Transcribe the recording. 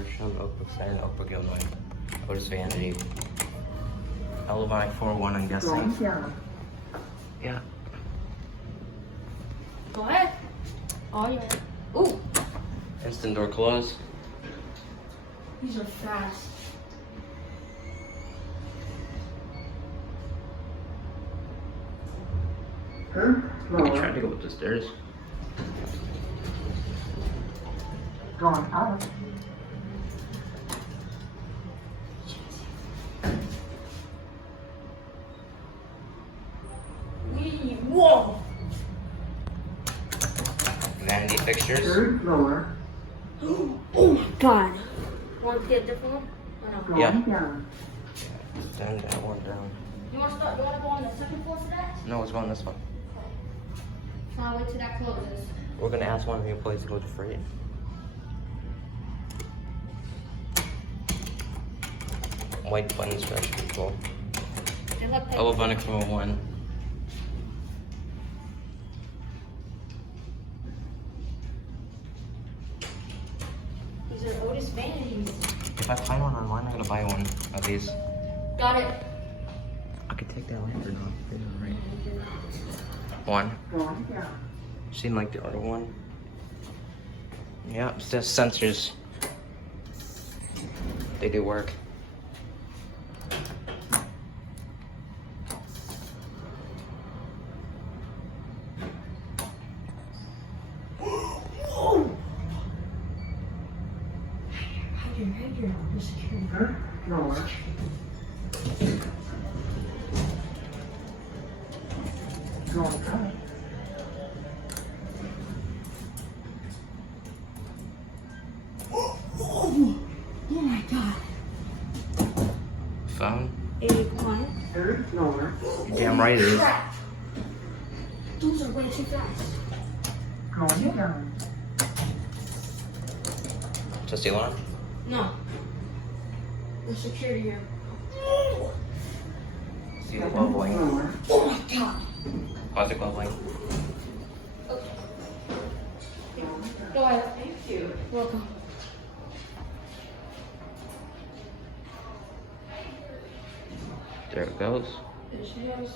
Nordstrom, Oakbrook side, Oakbrook, Illinois. Otis, Vanity. Elevonic 401, I'm guessing. Yeah. Go ahead. Oh, yeah. Ooh. Instant door close. These are fast. I tried to go up the stairs. Going up. Whoa. Vanity fixtures. Third floor. Oh my god. Want to get a different one? Or no? Yeah. Going down. Then that one down. You want to go on the second floor for that? No, it's going this one. So I'll wait till that closes. We're gonna ask one of the employees to go to freight. White button stretch control. They look like Elevonic 401. these are Otis Vanities. If I find one online, I'm gonna buy one of these. Got it. I could take that lantern off. Right. One. Going down. Seemed like the other one. Yeah, it's just sensors. They do work. Right here. There's security. Third floor. Going up. Oh my god. Phone. 81. Third floor. You're damn right it is. Crap. Those are way too fast. Going down. Just the alarm. No. There's security here. See the leveling. Floor. Oh my god. Pause it leveling. Okay. Go ahead. Thank you. Welcome. There it goes. There she goes.